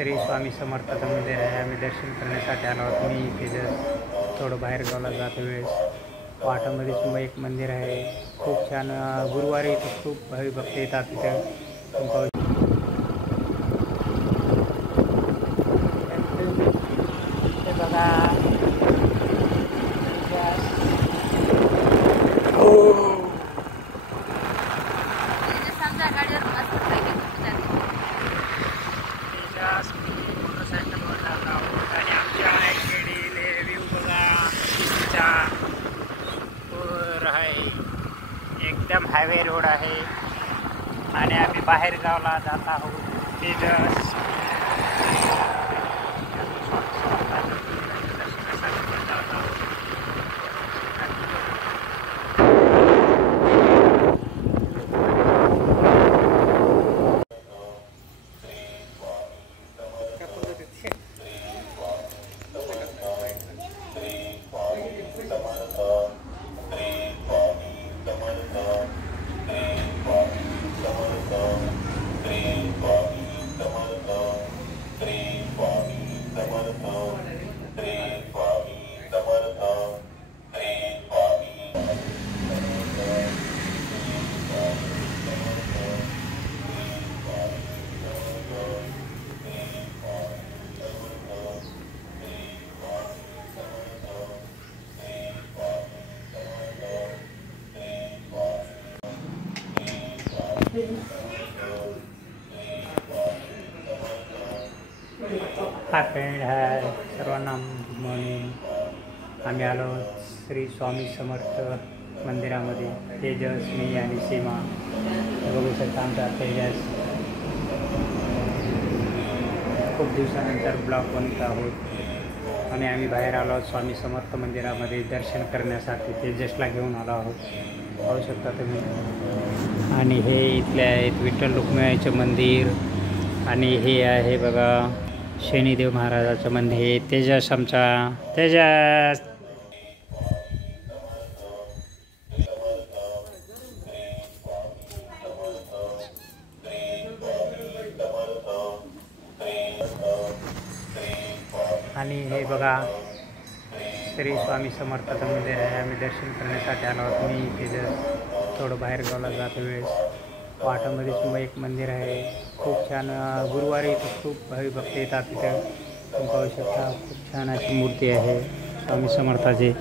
श्री स्वामी समर्थाचं मंदिर आहे. आम्ही दर्शन करण्यासाठी आलो आहोत. मी इथे थोडं बाहेर गावाला जातो वेळेस वाटामध्येच मग एक मंदिर आहे. खूप छान. गुरुवारी इथं खूप भावी भक्त येतात. तिथं बघा मोटरसायकलवर जात आहोत आणि आमच्या आईकडे व्ह्यू बघा वर आहे. एकदम हायवे रोड आहे आणि आम्ही बाहेर गावाला जात आहोत. तिथं हा पेंड आहे. सर्वांना म्हणून आम्ही आलो श्री स्वामी समर्थ मंदिरामध्ये. तेजस, मी आणि सीमा बघू शकता. आमचा तेजस खूप दिवसानंतर ब्लॉग बनवत आहोत आणि आम्ही बाहेर आलो आहोत स्वामी समर्थ मंदिरामध्ये दर्शन करण्यासाठी. तेजसला घेऊन आलो आहोत. पाहू शकता तुम्ही. आणि हे इथले आहेत विठ्ठल रुक्मिणीचं मंदिर आणि हे आहे बघा शनिदेव महाराजाचं मंदिर. तेजस आमचा तेजस आणि हे बघा श्री स्वामी समर्थाचं मंदिर आहे. आम्ही दर्शन करण्यासाठी आलो आहोत. मी तिथं थोडं बाहेर गावाला जातो वेळेस वाटामध्येच मग एक मंदिर आहे. खूप छान. गुरुवारी इथं खूप भावी भक्त येतात. तिथं तुम्ही पाहू शकता. खूप छान अशी मूर्ती आहे स्वामी समर्थाची.